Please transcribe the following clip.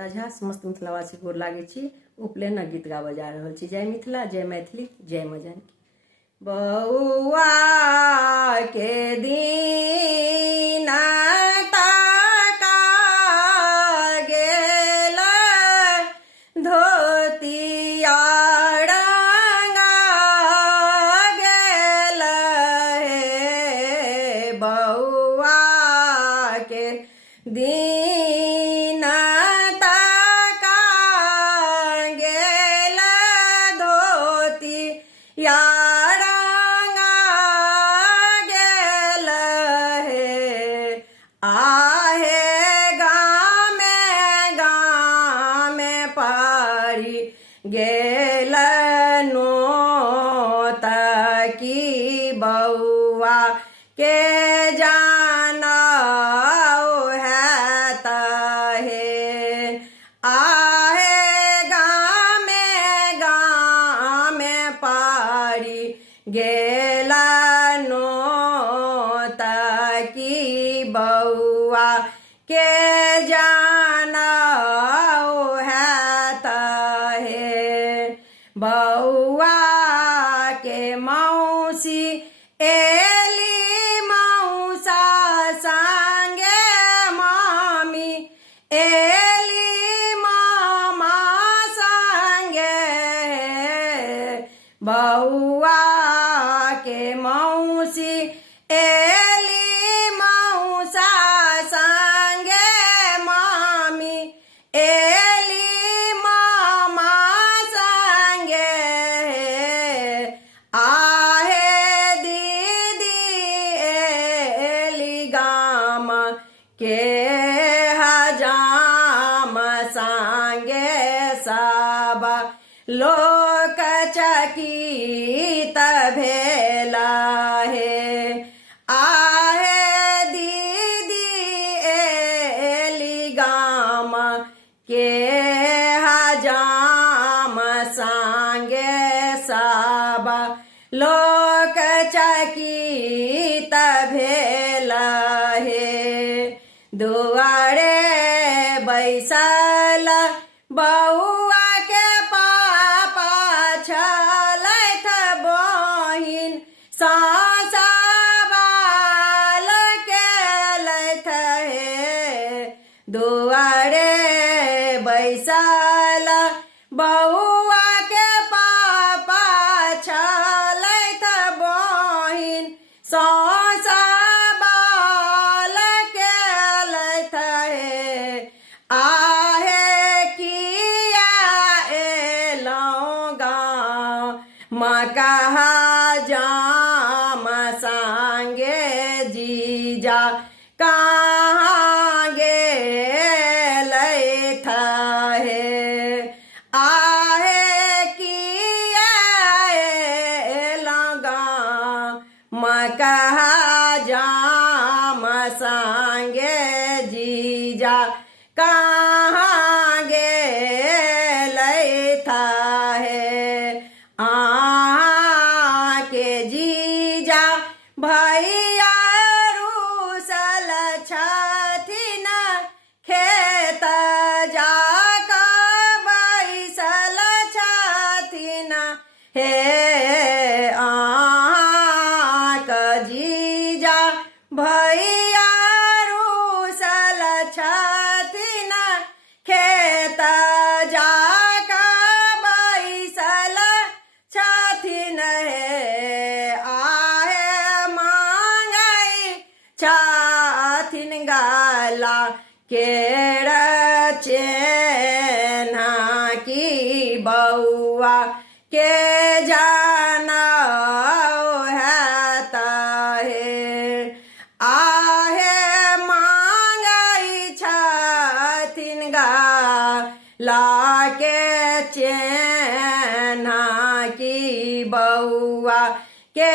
ममता झा समस्त मिथिलावासी गोर लागे छी। उपनयन गीत गाबऽ जा रहल छी। जय मिथिला, जय मैथिली, जय माँ जानकी। बउआ के दिन ताका गेल धोतिया रंगा गेल हे बउआ के दिन ताका गेल धोतिया गेल नोत की बउआ के जाना है तहे आहे गाँव में पारी गेल नोत की बउआ के जाना बउआ के मौसी एली मौसा संगे मामी एली मामा संगे बउआ के मौसी एली मौसा संगे मामी के हजाम सांगे सब लोक चकित भेला हे आहे दीदी एली गाम के हजाम सांगे सब लोक चकित भेला हे दुआरे बैसल बउआ के पापा छलैथ बहिन सासा बाल केलैथ हे दुआरे बैसल बउआ के पापा छलैथ बहिन सासा कहा जाम सांगे जीजा कहाँ गेल हे आहे किया लगा कहा जाम सांगे जीजा कहाँ गेल भैया रूसल छथिन खेत जाक बैसल छथिन हे आक जीजा भैया रूसल छथिन खेत जाक बैसल छथिन छथिन गाला केर चेन्हा की बउआ के जाना है तहे आहे मांगई छथिन गाला के चेन्हा की बउआ के